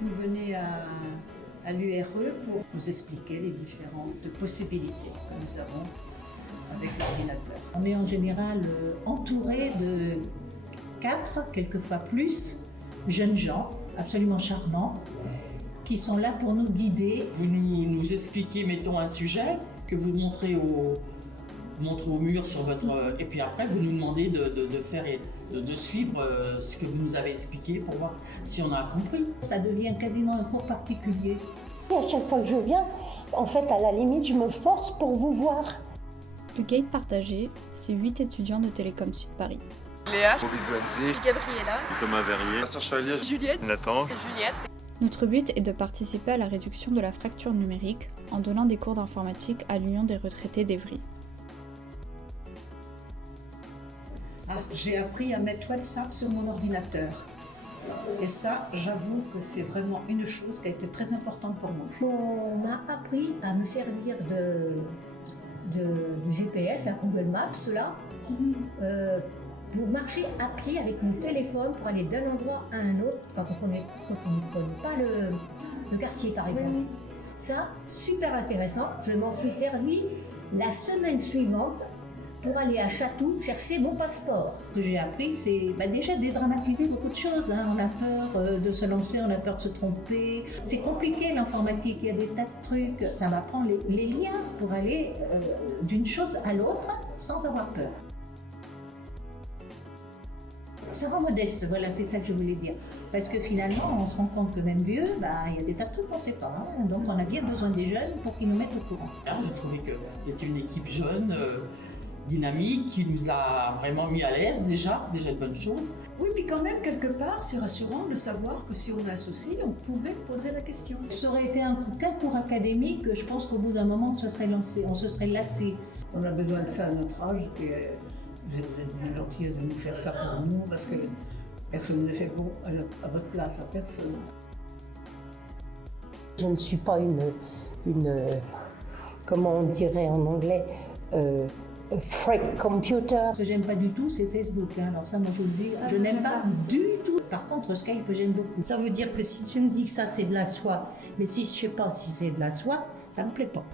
Vous venez à l'URE pour nous expliquer les différentes possibilités que nous avons avec l'ordinateur. On est en général entouré de 4, quelquefois plus, jeunes gens absolument charmants qui sont là pour nous guider. Vous nous expliquez, mettons, un sujet que vous montrez au mur sur votre... Et puis après, vous nous demandez de suivre ce que vous nous avez expliqué pour voir si on a compris. Ça devient quasiment un cours particulier. Et à chaque fois que je viens, en fait, à la limite, je me force pour vous voir. Le guide partagé, c'est 8 étudiants de Télécom Sud Paris. Léa, Bobby Zwenzi, Gabriella, Thomas Verrier, Bastien Chevalier, Juliette, Nathan, Juliette. Notre but est de participer à la réduction de la fracture numérique en donnant des cours d'informatique à l'Union des retraités d'Evry. J'ai appris à mettre WhatsApp sur mon ordinateur. Et ça, j'avoue que c'est vraiment une chose qui a été très importante pour moi. On m'a appris à me servir du GPS, un Google Maps, là, pour marcher à pied avec mon téléphone pour aller d'un endroit à un autre quand on ne connaît pas le quartier, par exemple. Ça, super intéressant. Je m'en suis servi la semaine suivante pour aller à Chatou chercher mon passeport. Ce que j'ai appris, c'est déjà dédramatiser beaucoup de choses. On a peur de se lancer, on a peur de se tromper. C'est compliqué l'informatique, il y a des tas de trucs. Ça m'apprend les liens pour aller d'une chose à l'autre sans avoir peur. Se rend modeste, voilà, c'est ça que je voulais dire. Parce que finalement, on se rend compte que même vieux, il y a des tas de trucs qu'on ne sait pas. Donc on a bien besoin des jeunes pour qu'ils nous mettent au courant. Alors, j'ai trouvé que c'était une équipe jeune, dynamique, qui nous a vraiment mis à l'aise déjà, c'est déjà une bonne chose. Oui, puis quand même, quelque part, c'est rassurant de savoir que si on a un souci, on pouvait poser la question. Ça aurait été qu'un cours académique, je pense qu'au bout d'un moment, on se serait lancé, on se serait lassé. On a besoin de ça à notre âge, et vous êtes bien gentils de nous faire ça pour nous, parce que personne ne fait bon à votre place, à personne. Je ne suis pas une comment on dirait en anglais, freak computer. Ce que j'aime pas du tout, c'est Facebook. Alors ça, moi je vous le dis, je n'aime pas du tout. Par contre, Skype, j'aime beaucoup. Ça veut dire que si tu me dis que ça c'est de la soie, mais si je sais pas si c'est de la soie, ça me plaît pas.